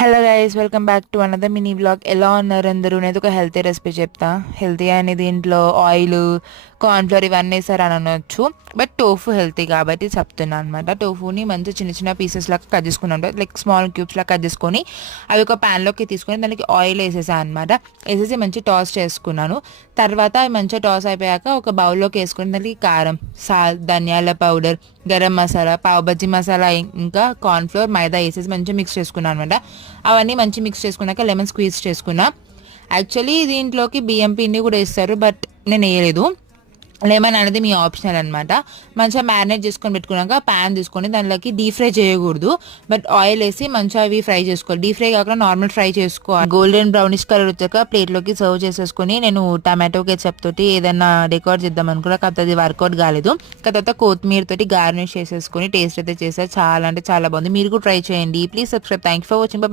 Hello guys, welcome back to another mini vlog. ఎలా ఉన్నారు అందరూ? నేను ఒక హెల్తీ రెసిపీ చెప్తా. హెల్తీ అని దీంట్లో ఆయిల్, కార్న్ఫ్లోర్ ఇవన్నీ వేసారు అని అనొచ్చు, బట్ టోఫు హెల్తీ కాబట్టి చెప్తున్నాను అనమాట. టోఫుని మంచి చిన్న చిన్న పీసెస్ లాగా కట్ చేసుకున్నాను, లైక్ స్మాల్ క్యూబ్స్ లాగా కట్ చేసుకొని అవి ఒక ప్యాన్లోకి తీసుకొని దానికి ఆయిల్ వేసేసాను అనమాట. వేసేసి మంచి టాస్ చేసుకున్నాను. తర్వాత అవి మంచిగా టాస్ అయిపోయాక ఒక బౌల్లోకి వేసుకుని దానికి కారం, సాల్ట్, ధనియాల పౌడర్, గరం మసాలా, పావ్ బజ్జీ మసాలా, ఇంకా కార్న్ఫ్లోర్, మైదా వేసేసి మంచిగా మిక్స్ చేసుకున్నాను అనమాట. అవన్నీ మంచి మిక్స్ చేసుకున్నాక లెమన్ స్క్వీజ్ చేసుకున్నా. యాక్చువల్లీ దీంట్లోకి బియ్యం పిండి కూడా వేస్తారు, బట్ నేను వేయలేదు. లెమన్ అనేది మీ ఆప్షనల్ అనమాట. మంచిగా మ్యారినేట్ చేసుకొని పెట్టుకున్నాక ప్యాన్ తీసుకొని దానిలోకి డీప్ ఫ్రై చేయకూడదు, బట్ ఆయిల్ వేసి మంచిగా అవి ఫ్రై చేసుకోవాలి. డీప్ ఫ్రై కాకుండా నార్మల్ ఫ్రై చేసుకోవాలి. గోల్డెన్ బ్రౌనిష్ కలర్ వచ్చాక ప్లేట్లోకి సర్వ్ చేసేసుకొని నేను టమాటో కెచప్ తోటి ఏదైనా డెకోరేట్ చేద్దాం అనుకున్నా, కాకపోతే అది వర్కౌట్ కాలేదు. తర్వాత కొత్తిమీర తోటి గార్నిష్ చేసేసుకొని టేస్ట్ అయితే చేశారు. చాలా అంటే చాలా బాగుంది. మీరు కూడా ట్రై చేయండి. Please subscribe. Thank you for watching.